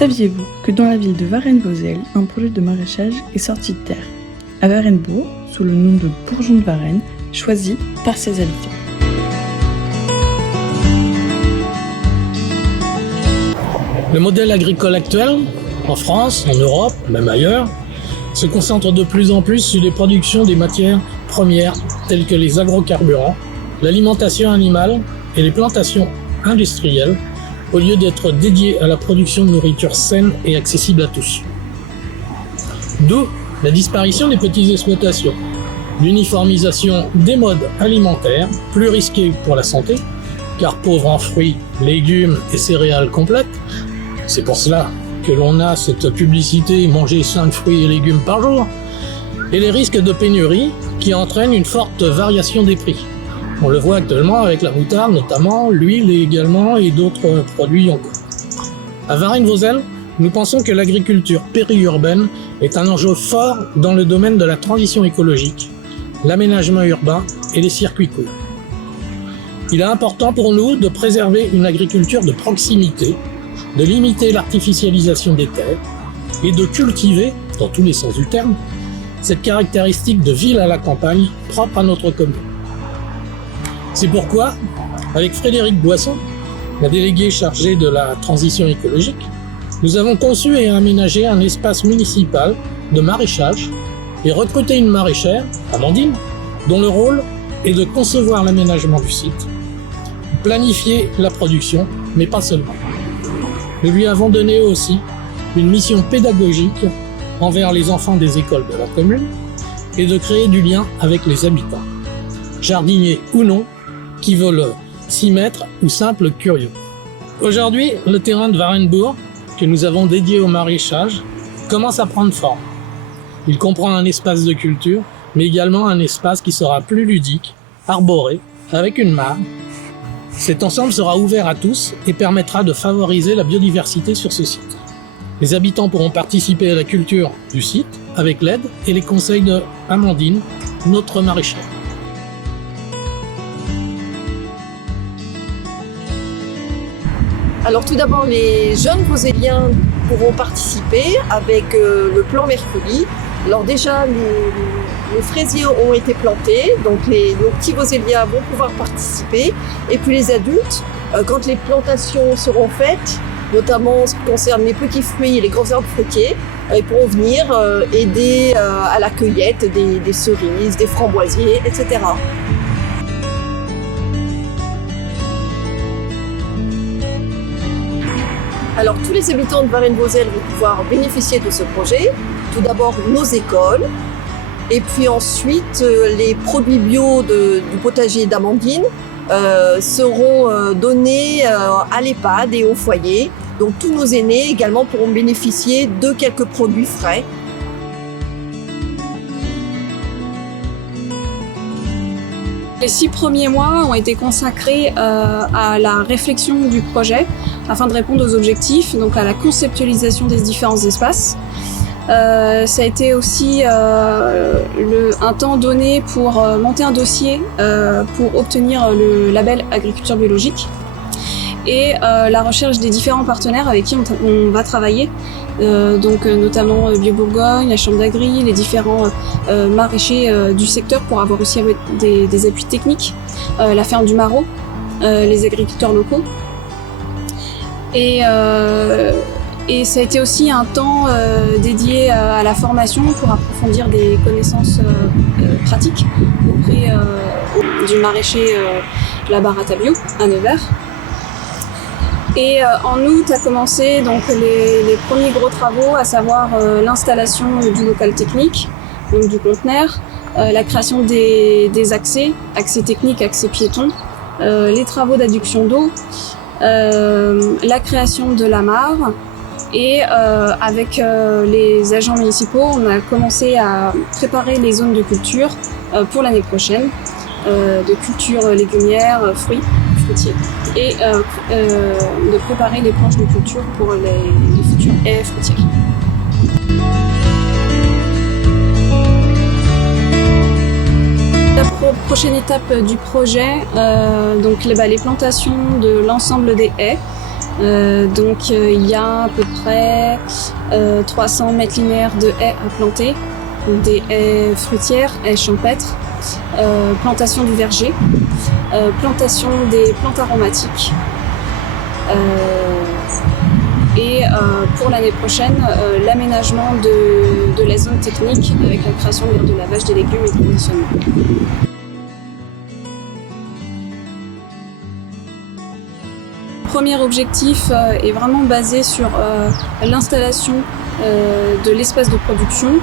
Saviez-vous que dans la ville de Varennes-Vauzelles, un projet de maraîchage est sorti de terre, à Varennes-Bourg, sous le nom de Bourgeon de Varennes, choisi par ses habitants. Le modèle agricole actuel, en France, en Europe, même ailleurs, se concentre de plus en plus sur les productions des matières premières telles que les agrocarburants, l'alimentation animale et les plantations industrielles, au lieu d'être dédiées à la production de nourriture saine et accessible à tous. D'où la disparition des petites exploitations, l'uniformisation des modes alimentaires, plus risqués pour la santé, car pauvres en fruits, légumes et céréales complètes. C'est pour cela que l'on a cette publicité « Manger 5 fruits et légumes par jour » et les risques de pénurie qui entraînent une forte variation des prix. On le voit actuellement avec la moutarde notamment, l'huile également et d'autres produits encore. À Varennes-Vauzelles, nous pensons que l'agriculture périurbaine est un enjeu fort dans le domaine de la transition écologique, l'aménagement urbain et les circuits courts. Il est important pour nous de préserver une agriculture de proximité, de limiter l'artificialisation des terres et de cultiver, dans tous les sens du terme, cette caractéristique de ville à la campagne propre à notre commune. C'est pourquoi, avec Frédéric Boisson, la déléguée chargée de la transition écologique, nous avons conçu et aménagé un espace municipal de maraîchage et recruté une maraîchère, Amandine, dont le rôle est de concevoir l'aménagement du site, planifier la production, mais pas seulement. Nous lui avons donné aussi une mission pédagogique envers les enfants des écoles de la commune et de créer du lien avec les habitants, jardiniers ou non, qui veulent s'y mettre ou simples curieux. Aujourd'hui, le terrain de Varennes-Bourg, que nous avons dédié au maraîchage, commence à prendre forme. Il comprend un espace de culture, mais également un espace qui sera plus ludique, arboré, avec une mare. Cet ensemble sera ouvert à tous et permettra de favoriser la biodiversité sur ce site. Les habitants pourront participer à la culture du site avec l'aide et les conseils de Amandine, notre maraîchère. Alors tout d'abord, les jeunes Vauzelliens pourront participer avec le plan Mercredi. Alors déjà, les fraisiers ont été plantés, donc nos petits Vauzelliens vont pouvoir participer. Et puis les adultes, quand les plantations seront faites, notamment en ce qui concerne les petits fruits et les grands arbres fruitiers, ils pourront venir aider à la cueillette des cerises, des framboisiers, etc. Alors tous les habitants de Varennes-Vauzelles vont pouvoir bénéficier de ce projet. Tout d'abord nos écoles, et puis ensuite les produits bio du potager d'Amandine seront donnés à l'EHPAD et au foyer. Donc tous nos aînés également pourront bénéficier de quelques produits frais. Les 6 premiers mois ont été consacrés à la réflexion du projet afin de répondre aux objectifs, donc à la conceptualisation des différents espaces. Ça a été aussi un temps donné pour monter un dossier pour obtenir le label agriculture biologique et la recherche des différents partenaires avec qui on va travailler, donc notamment Bio Bourgogne, la Chambre d'Agri, les différents maraîchers du secteur pour avoir aussi des appuis techniques, la ferme du Marot, les agriculteurs locaux. Et ça a été aussi un temps dédié à la formation pour approfondir des connaissances pratiques auprès du maraîcher La Barata Bio à Nevers. Et en août a commencé donc les premiers gros travaux, à savoir l'installation du local technique, donc du conteneur, la création des accès techniques, accès piétons, les travaux d'adduction d'eau, la création de la mare. Et avec les agents municipaux, on a commencé à préparer les zones de culture pour l'année prochaine, de culture légumière, fruits, fruitiers, et de préparer les planches de culture pour les futures haies fruitières. La prochaine étape du projet, donc les plantations de l'ensemble des haies. Il y a à peu près 300 mètres linéaires de haies à planter, des haies fruitières, haies champêtres, plantation du verger, plantation des plantes aromatiques. Pour l'année prochaine, l'aménagement de la zone technique avec la création d'aires de lavage des légumes et de conditionnement. Le premier objectif est vraiment basé sur l'installation de l'espace de production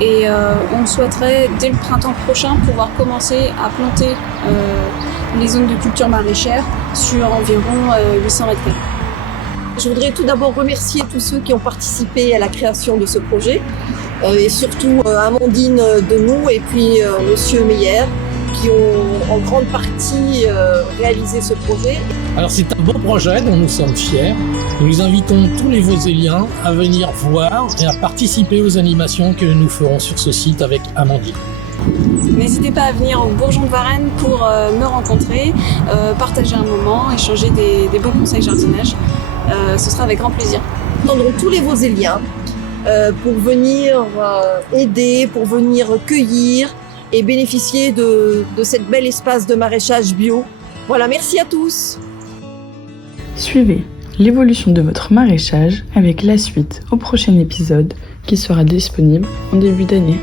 et on souhaiterait dès le printemps prochain pouvoir commencer à planter les zones de culture maraîchère sur environ 800 mètres carrés. Je voudrais tout d'abord remercier tous ceux qui ont participé à la création de ce projet et surtout Amandine Denou et puis Monsieur Meyer qui ont en grande partie réalisé ce projet. Alors c'est un beau projet dont nous sommes fiers. Nous invitons tous les Vauzelliens à venir voir et à participer aux animations que nous ferons sur ce site avec Amandine. N'hésitez pas à venir au Bourgeon de Varennes pour me rencontrer, partager un moment, échanger des bons conseils jardinage. Ce sera avec grand plaisir. Nous attendons tous les Vauzelliens pour venir aider, pour venir cueillir et bénéficier de cet bel espace de maraîchage bio. Voilà, merci à tous. Suivez l'évolution de votre maraîchage avec la suite au prochain épisode qui sera disponible en début d'année.